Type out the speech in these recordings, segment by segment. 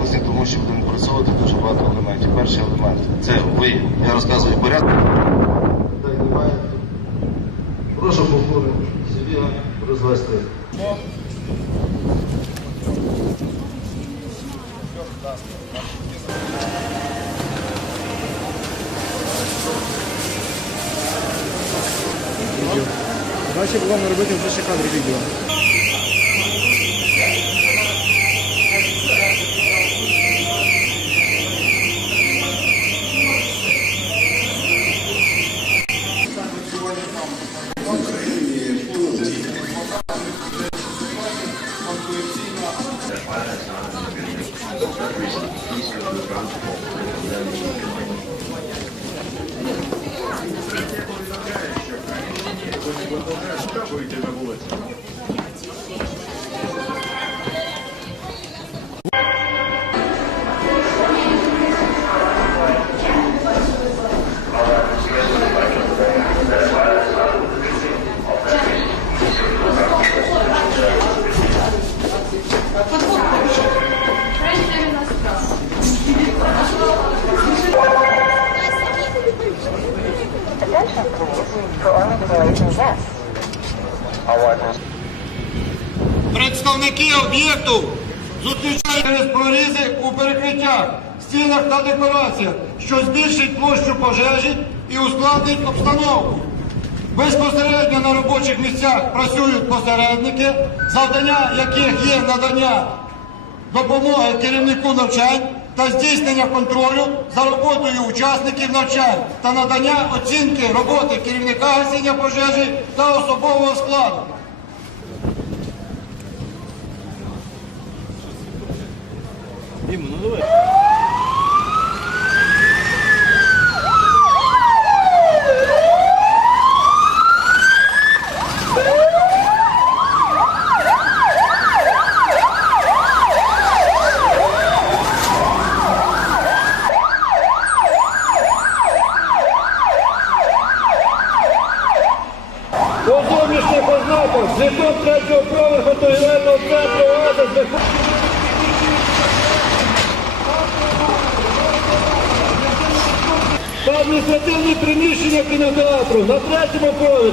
області, тому що будемо працювати дуже багато елементів. Перший елемент це ви. Я розказую порядок. Прошу повторити собі розвести. Було не робити в кадри відео. Та декораціях, що збільшить площу пожежі і ускладнить обстановку. Безпосередньо на робочих місцях працюють посередники, завдання яких є надання допомоги керівнику навчань та здійснення контролю за роботою учасників навчань та надання оцінки роботи керівника гасіння пожежі та особового складу. Діму, ну давай.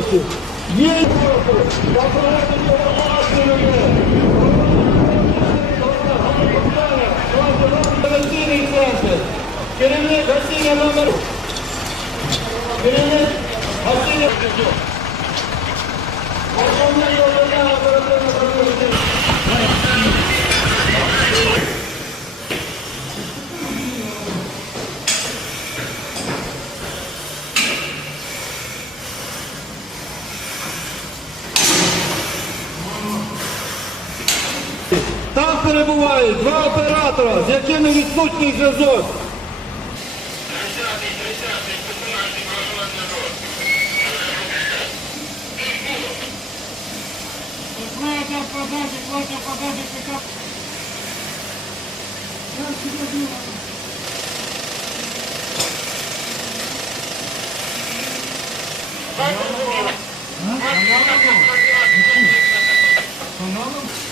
ki. Niye? Gönüllü gazeteyle beraber. Gönüllü gazeteyle. оператора, з якими відсутній зв'язок. Встановлює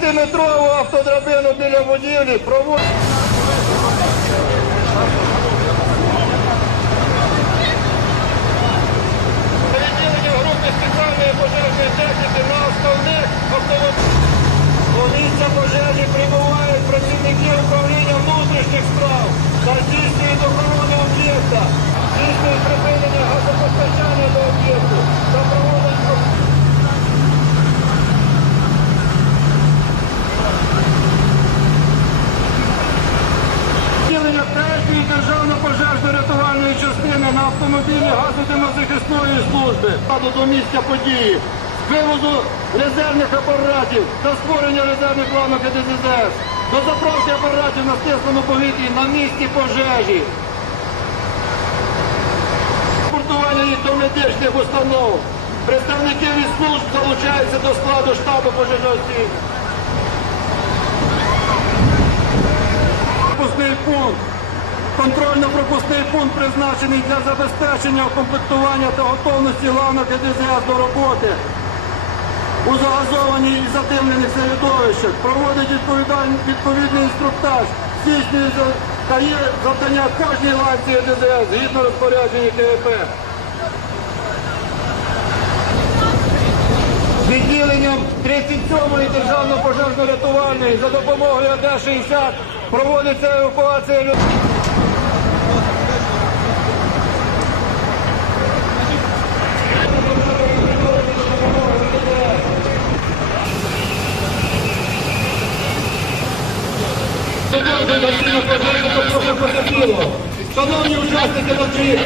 60-метрову автодрабину біля будівлі. Проводить. Переділення групи спеціальної пожежної техніки на основних автомобілях. До місця пожежі прибувають працівники управління внутрішніх справ та здійснюють охорону об'єкта, здійснюють припинення газопостачання до об'єкту та проводять Втілення третьої державно-пожежно-рятувальної частини на автомобілі газодимозахисної служби до місця події, з виводу резервних апаратів та створення резервних планок ДЗЗС, до заправки апаратів на стисному повітрі на місці пожежі. доставлення їх до медичних установ. Представники служб залучаються до складу штабу пожежогасіння. Пропускний пункт. Контрольно-пропускний пункт призначений для забезпечення укомплектування та готовності лавок ГДЗС до роботи у загазованій і задимлених середовищах, проводить відповідний інструктаж, здійснює та є завдання кожній ланці ГДЗС згідно розпорядження КП. Відділенням 37-ї державно пожежно-рятувальної за допомогою АД-60 проводиться евакуація людей. Шановні учасники навчання,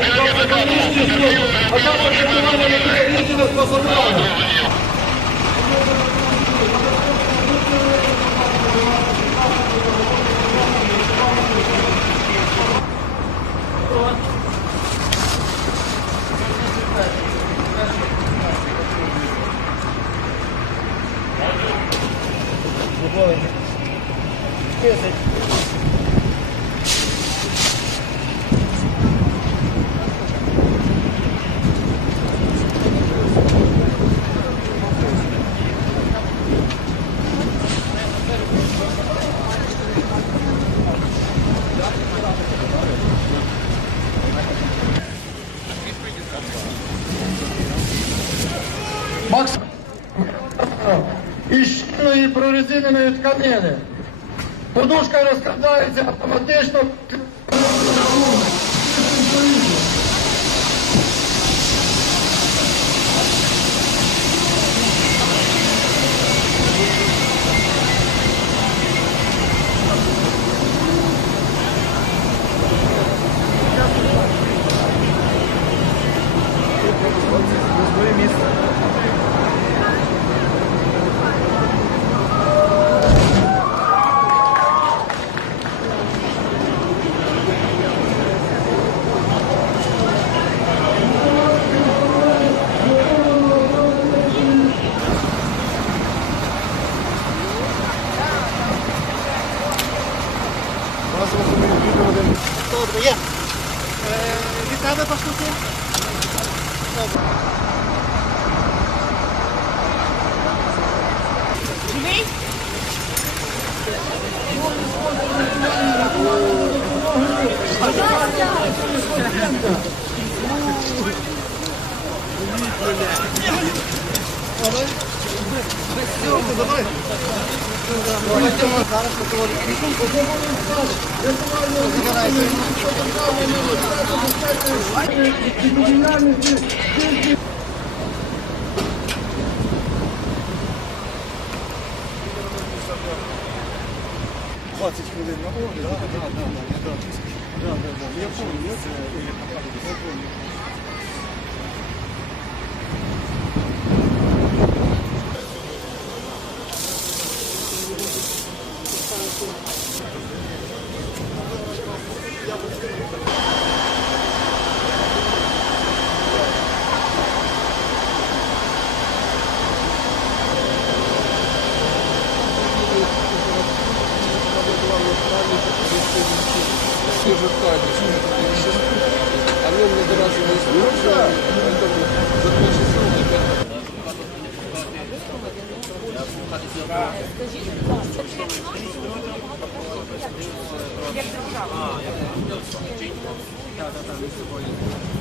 комуністів служб, а також рятування на різних способами. Прорезиненої тканини. Подушка розкрадається автоматично. 20 хвилин на вогні, так, так, так. Да, да, да. Я помню, я помню. Я помню. Thank you. Сьогодні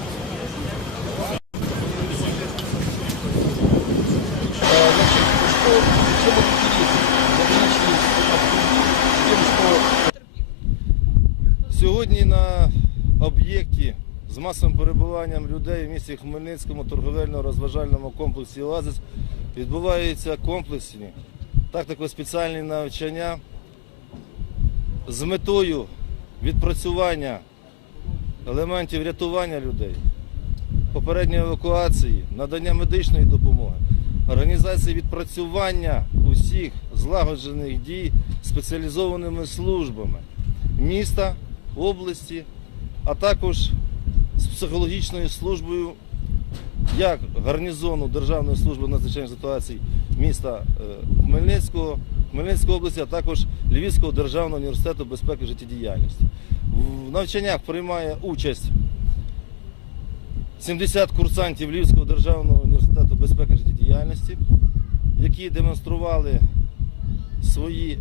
об'єкті з масовим перебуванням людей в місті Хмельницькому торговельно-розважальному комплексі «Оазис» відбуваються комплексні тактико-спеціальні навчання з метою відпрацювання елементів рятування людей, попередньої евакуації, надання медичної допомоги, організації відпрацювання усіх злагоджених дій спеціалізованими службами міста, області, а також з психологічною службою як гарнізону Державної служби надзвичайних ситуацій міста е, Хмельницького, Хмельницької області, а також Львівського державного університету безпеки життєдіяльності. В навчаннях приймає участь 70 курсантів Львівського державного університету безпеки життєдіяльності, які демонстрували свої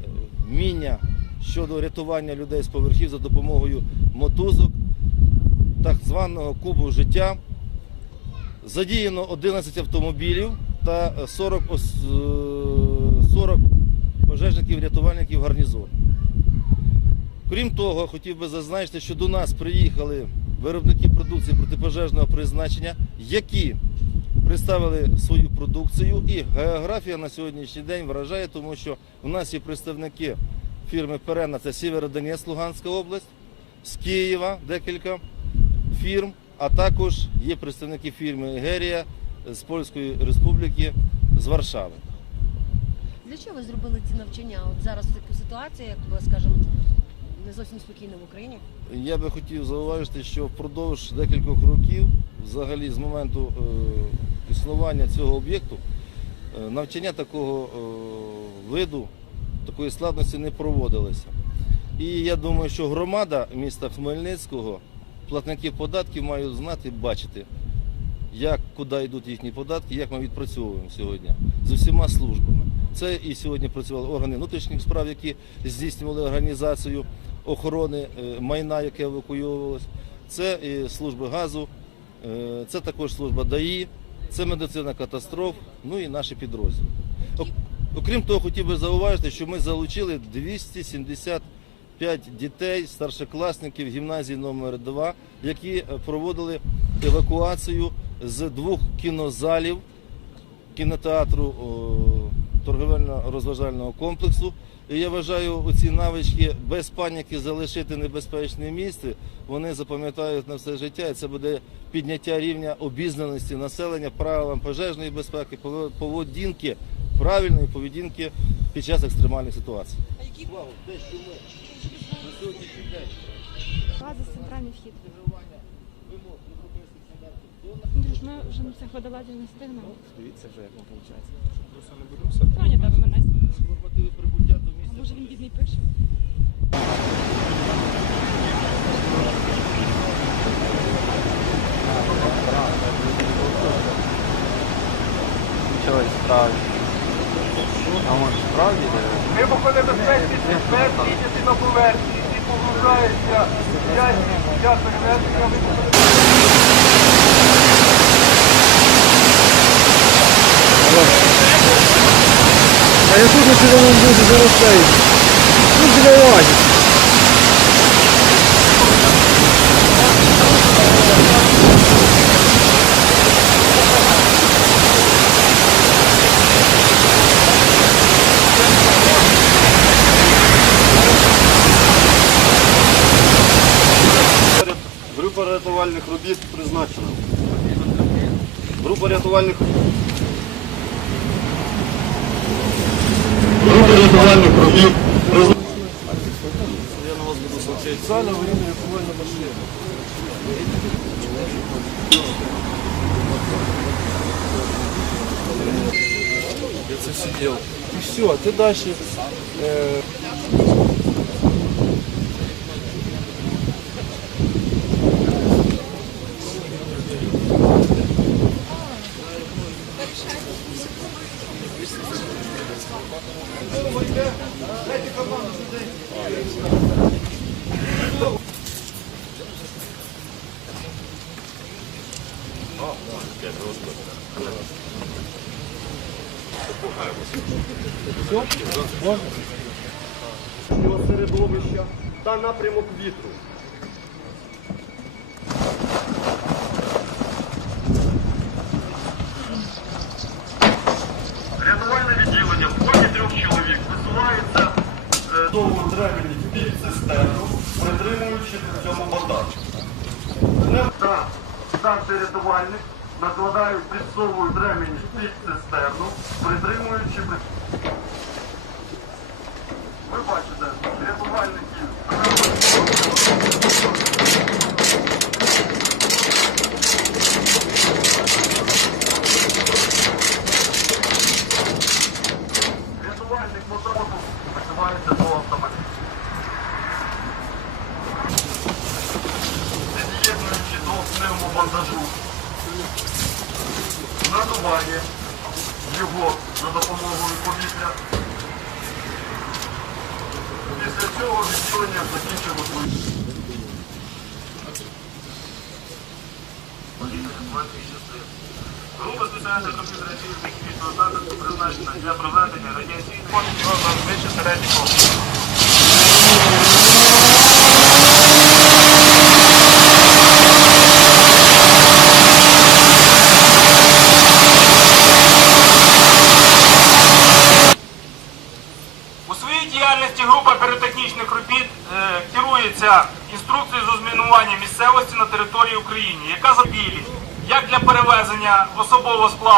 вміння щодо рятування людей з поверхів за допомогою мотузок, так званого кубу життя. Задіяно 11 автомобілів та 40, е, 40 пожежників-рятувальників гарнізону. Крім того, хотів би зазначити, що до нас приїхали виробники продукції протипожежного призначення, які представили свою продукцію. І географія на сьогоднішній день вражає, тому що в нас є представники фірми Перена, це Сєвєродонецьк, Луганська область, з Києва декілька фірм, а також є представники фірми Егерія з Польської Республіки, з Варшави. Для чого ви зробили ці навчання? От зараз в таку ситуацію, як скажемо, не зовсім спокійно в Україні. Я би хотів зауважити, що впродовж декількох років, взагалі з моменту е, існування цього об'єкту, е, навчання такого е, виду, такої складності не проводилося. І я думаю, що громада міста Хмельницького, платники податків мають знати, бачити, як куди йдуть їхні податки, як ми відпрацьовуємо сьогодні з усіма службами. Це і сьогодні працювали органи внутрішніх справ, які здійснювали організацію охорони е, майна, яке евакуйовувалось. Це і служби газу, е, це також служба ДАІ, це медицина катастроф, ну і наші підрозділи. Окрім того, хотів би зауважити, що ми залучили 275 дітей, старшокласників гімназії номер 2 які е, проводили евакуацію з двох кінозалів кінотеатру торговельно-розважального комплексу. І я вважаю, оці навички без паніки залишити небезпечне місце, вони запам'ятають на все життя, і це буде підняття рівня обізнаності населення правилам пожежної безпеки, поведінки, правильної поведінки під час екстремальних ситуацій. База, центральний вхід. Друж, ми вже на цих водолазів не встигнемо. Дивіться вже, як виходить. Просто не будемо все. Таня дав мене. Нормативи прибуття до місця. Може він бідний пише? Чогось справді. А може справді? Вибухонебезпечний предмет підняти на поверхні і погружаєшся, я перевезення. А я тут на цілому дуже заростаю. Ну, біля лагі. Рятувальних робіт призначена. Група рятувальних Група рятувальних робіт призначена. Я на вас буду смотреть. Спеціальна аварійна рятувальна машина. Я це сидів. І все, ти далі. Е, Його середовища та напрямок вітру. Рятувальне відділення в формі трьох чоловік висувається е, довго древені під цистерну, притримуючи при цьому бардак. Та станції рятувальник накладають, підсовують ремені під цистерну, притримуючи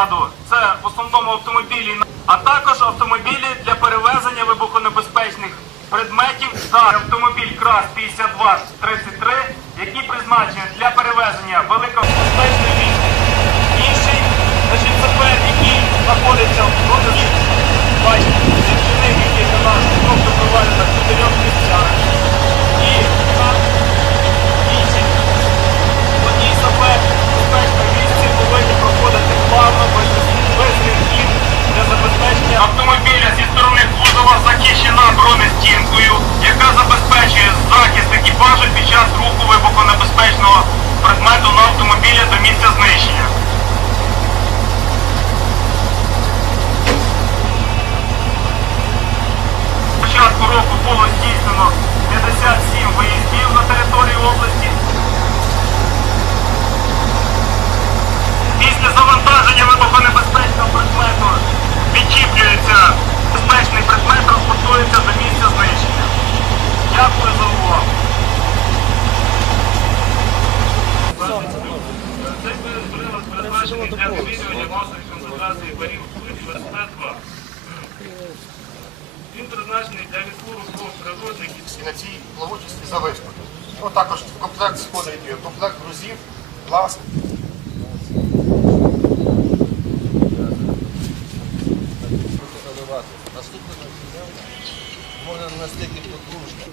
складу це в основному автомобілі, а також автомобілі для перевезення вибухонебезпечних предметів. Та автомобіль КРАС 5233, які призначені для захищена бронестінкою, яка забезпечує захист екіпажу під час руху вибухонебезпечного предмету на автомобілі до місця знищення. Він призначений для відбору природників і на цій благочисті зависників. Ну, також в комплект сходить, в комплект грузів, ласк. Наступне можна настільки потужно.